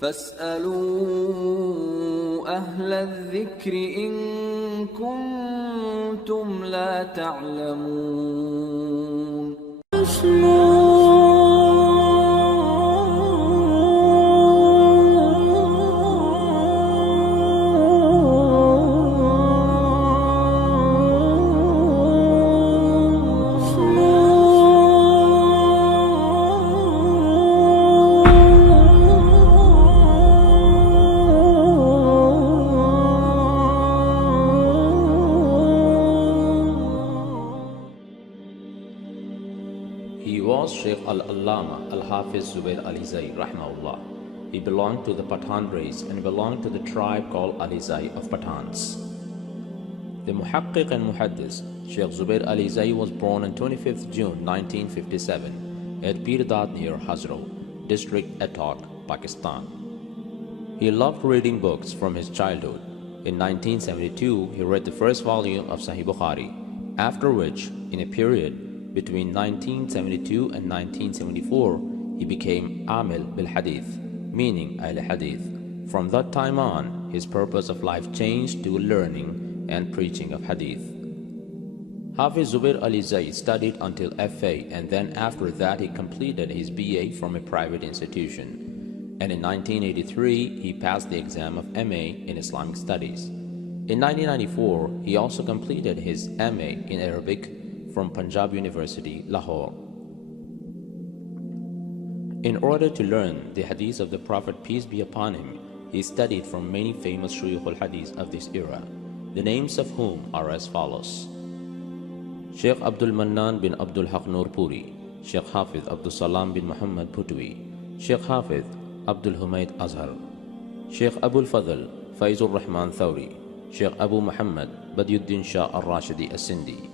فاسألوا أهل الذكر إن كنتم لا تعلمون. He was Shaykh al-Allama al-Hafiz Zubair Alizai rahmahullah. He belonged to the Pathan race and belonged to the tribe called Alizai of Pathans. The Muhaqqiq and Muhaddis, Shaykh Zubair Alizai was born on 25th June 1957 at Pirdad near Hazro, district Attock, Pakistan. He loved reading books from his childhood. In 1972, he read the first volume of Sahih Bukhari, after which, in a period between 1972 and 1974, he became Amil bil Hadith, meaning Ahl Hadith. From that time on, his purpose of life changed to learning and preaching of Hadith. Hafiz Zubair Alizai studied until FA, and then after that he completed his BA from a private institution. And in 1983, he passed the exam of MA in Islamic Studies. In 1994, he also completed his MA in Arabic from Punjab University, Lahore. In order to learn the hadith of the Prophet, peace be upon him, he studied from many famous shuyukh al-hadith of this era, the names of whom are as follows: Shaykh Abdul Mannan bin Abdul Haq Nurpuri, Shaykh Hafiz Abdul Salam bin Muhammad Putwi, Shaykh Hafiz Abdul Humaid Azhar, Shaykh Abul Fadl Faizur Rahman Thawri, Shaykh Abu Muhammad Badiuddin Shah al-Rashidi as-Sindhi,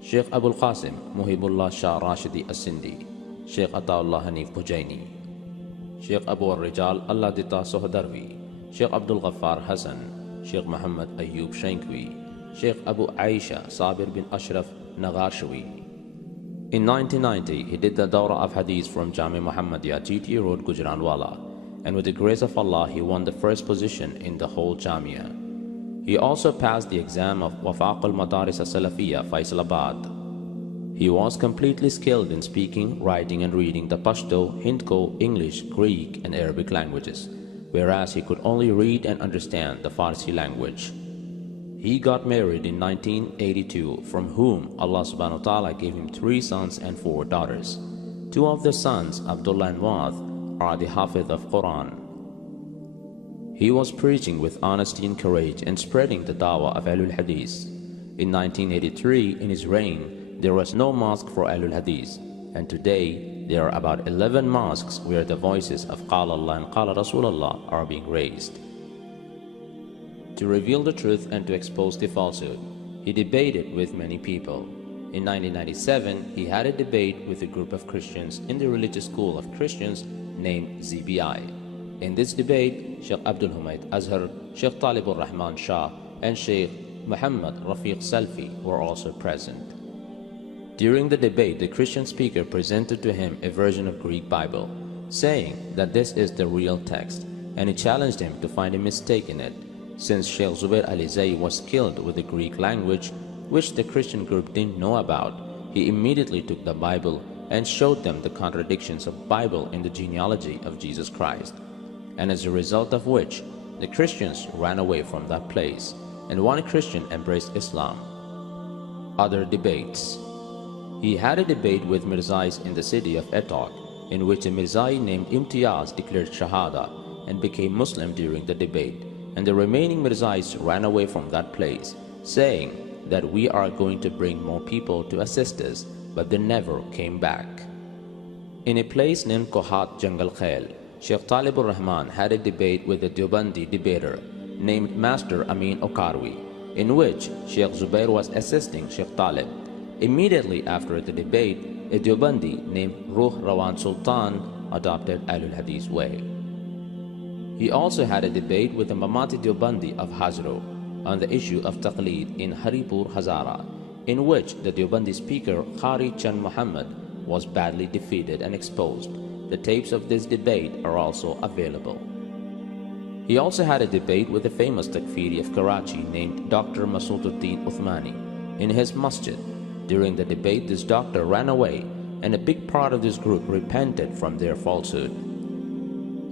Shaykh Abul Qasim Muhibullah Shah Rashidi as-Sindhi, Shaykh Ataullah Hanif Pujaini, Shaykh Abu al-Rijal Alladita Sohdarvi, Shaykh Abdul Ghaffar Hassan, Shaykh Muhammad Ayyub Shankwi, Shaykh Abu Aisha Sabir bin Ashraf Nagarshawi. In 1990, he did the Dawrah of Hadith from Jami Muhammadiyah, GT Road, Gujranwala, and with the grace of Allah, he won the first position in the whole Jamia. He also passed the exam of Wafaq al-Madaris al-Salafiyya, Faisalabad. He was completely skilled in speaking, writing and reading the Pashto, Hindko, English, Greek and Arabic languages, whereas he could only read and understand the Farsi language. He got married in 1982, from whom Allah subhanahu wa ta'ala gave him 3 sons and 4 daughters. 2 of the sons, Abdullah and Muad, are the Hafiz of Quran. He was preaching with honesty and courage and spreading the dawah of Ahlul Hadith. In 1983, in his reign, there was no mosque for Ahlul Hadith, and today there are about 11 mosques where the voices of Qala Allah and Qala Rasulullah are being raised. To reveal the truth and to expose the falsehood, he debated with many people. In 1997, he had a debate with a group of Christians in the religious school of Christians named ZBI. In this debate, Shaykh Abdul Humaid Azhar, Shaykh Talibur Rahman Shah, and Shaykh Muhammad Rafiq Salfi were also present. During the debate, the Christian speaker presented to him a version of Greek Bible, saying that this is the real text, and he challenged him to find a mistake in it. Since Shaykh Zubair Alizai was skilled with the Greek language, which the Christian group didn't know about, he immediately took the Bible and showed them the contradictions of Bible in the genealogy of Jesus Christ, and as a result of which, the Christians ran away from that place, and one Christian embraced Islam. Other debates. He had a debate with Mirzais in the city of Attock, in which a Mirzai named Imtiaz declared Shahada and became Muslim during the debate, and the remaining Mirzais ran away from that place, saying that we are going to bring more people to assist us, but they never came back. In a place named Kohat Jangal Khail, Shaykh Talibur Rahman had a debate with a Deobandi debater named Master Amin Okarwi, in which Shaykh Zubair was assisting Shaykh Talib. Immediately after the debate, a Deobandi named Ruh Rawan Sultan adopted Ahlul Hadith way. He also had a debate with the Mamati Deobandi of Hazro on the issue of Taqleed in Haripur, Hazara, in which the Deobandi speaker Khari Chand Muhammad was badly defeated and exposed. The tapes of this debate are also available. He also had a debate with the famous Takfiri of Karachi named Dr. Masududdin Uthmani in his masjid. During the debate, this doctor ran away, and a big part of this group repented from their falsehood.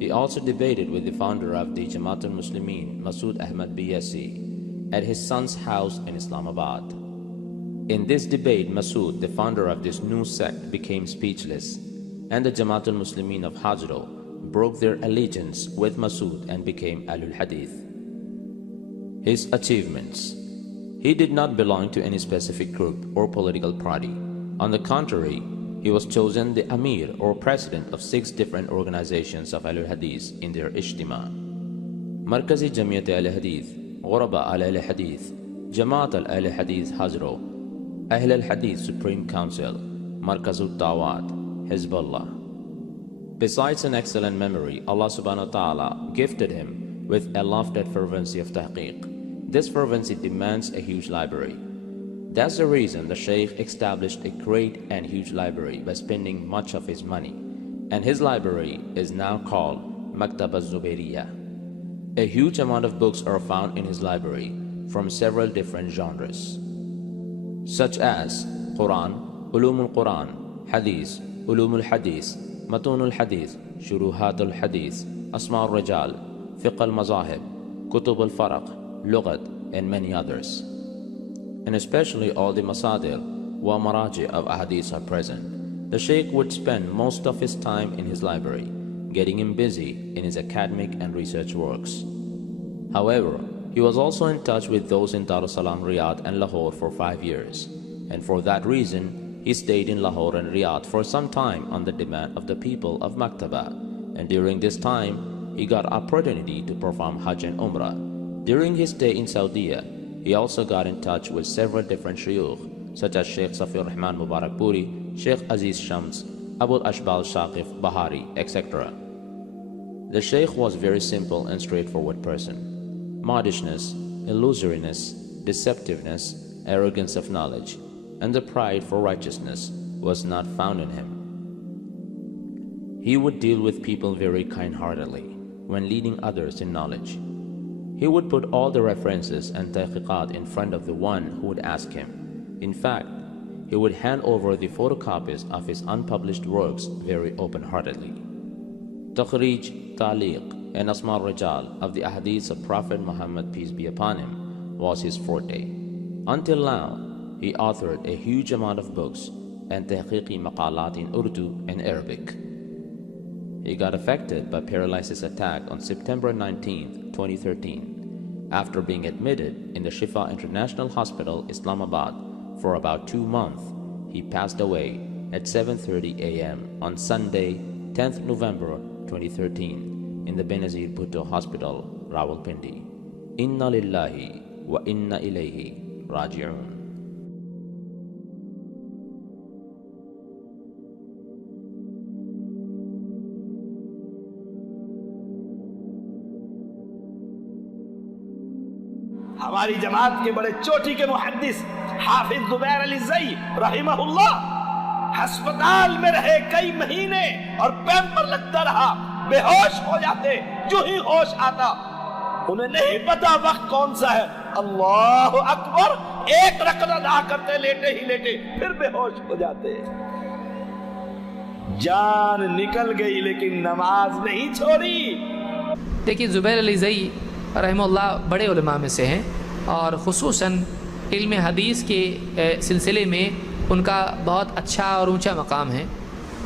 He also debated with the founder of the Jamaat al-Muslimin, Masood Ahmad Biyasi, at his son's house in Islamabad. In this debate, Masood, the founder of this new sect, became speechless, and the Jamaat al-Muslimin of Hajro broke their allegiance with Masood and became Ahlul Hadith. His achievements. He did not belong to any specific group or political party. On the contrary, he was chosen the Amir or President of 6 different organizations of Ahlul Hadith in their Ijtima. Markazi Jamiyat al-Hadith, Ghuraba al-Hadith, Jamaat al-Hadith Hajro, Ahl al-Hadith Supreme Council, Markazut Tawat, Hezbollah. Besides an excellent memory, Allah subhanahu wa ta'ala gifted him with a lofted fervency of tahqiq. This fervency demands a huge library. That's the reason the Shaykh established a great and huge library by spending much of his money. And his library is now called Maktab al-Zubairiyah. A huge amount of books are found in his library from several different genres, such as Quran, Ulum al-Quran, Hadith, Ulum al-Hadith, Matun al-Hadith, Shuruhat al-Hadith, Asma al-Rajal, Fiqh al-Mazahib, Kutub al-Faraq, Lughat, and many others. And especially all the Masadir wa Maraji of Ahadith are present. The Shaykh would spend most of his time in his library, getting him busy in his academic and research works. However, he was also in touch with those in Dar es Salaam, Riyadh, and Lahore for 5 years, and for that reason, he stayed in Lahore and Riyadh for some time on the demand of the people of Maktaba, and during this time, he got opportunity to perform Hajj and Umrah. During his stay in Saudi, he also got in touch with several different shuyukh, such as Shaykh Safi Rahman Mubarak Puri, Shaykh Aziz Shams, Abu Ashbal Shaqif Bahari, etc. The Shaykh was a very simple and straightforward person. Modishness, illusoriness, deceptiveness, arrogance of knowledge, and the pride for righteousness was not found in him. He would deal with people very kind-heartedly when leading others in knowledge. He would put all the references and tahqiqat in front of the one who would ask him. In fact, he would hand over the photocopies of his unpublished works very open-heartedly. Takhrij, Taliq, and Asma al-Rajal of the Ahadith of Prophet Muhammad, peace be upon him, was his forte. Until now, he authored a huge amount of books and tahqiqi maqalat in Urdu and Arabic. He got affected by paralysis attack on September 19, 2013. After being admitted in the Shifa International Hospital, Islamabad, for about 2 months, he passed away at 7:30 a.m. on Sunday, 10th November 2013, in the Benazir Bhutto Hospital, Rawalpindi. Inna lillahi wa inna ilayhi raji'un. हमारी जमात के बड़े चोटी के मुहद्दिस हाफिज जुबैर अली ज़ई रहिमहुल्लाह अस्पताल में रहे कई महीने और पैम्पर लगता रहा, बेहोश हो जाते, जो ही होश आता उन्हें नहीं पता वक्त कौन सा है। अल्लाहु अकबर, एक रकअत अदा करते लेटे ही लेटे फिर बेहोश हो जाते। जान निकल गई लेकिन नमाज नहीं छोड़ी। देखिए, ज़ुबैर अली ज़ई रहमहुल्लाह बड़े उलमा में से हैं और ख़ुसूसन इल्म हदीस के सिलसिले में उनका बहुत अच्छा और ऊंचा मकाम है,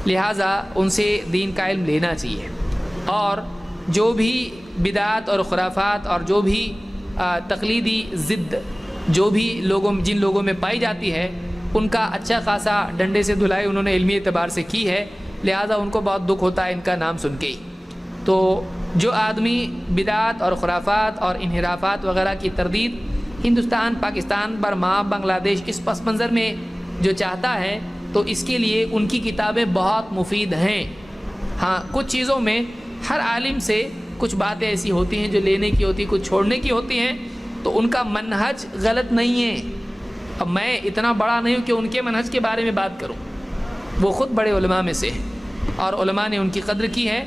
लिहाजा उनसे दीन का इल्म लेना चाहिए। और जो भी बिदात और खुराफात और जो भी तकलीदी ज़िद्द जो भी जिन लोगों में पाई जाती है, उनका अच्छा खासा डंडे से धुलाई उन्होंने इल्मी एतबार से की है, लिहाजा उनको बहुत दुख होता है इनका नाम सुन के ही। तो जो आदमी बिदात और खुराफात और इन्हिराफात वगैरह की तरदीद हिंदुस्तान, पाकिस्तान, बर्मा, बांग्लादेश इस पस मंज़र में जो चाहता है, तो इसके लिए उनकी किताबें बहुत मुफीद हैं। हाँ, कुछ चीज़ों में हर आलिम से कुछ बातें ऐसी होती हैं जो लेने की होती, कुछ छोड़ने की होती हैं, तो उनका मनहज गलत नहीं है। अब मैं इतना बड़ा नहीं हूँ कि उनके मनहज के बारे में बात करूँ, वो ख़ुद बड़े उलमा में से हैं और उलमा ने उनकी कद्र की है।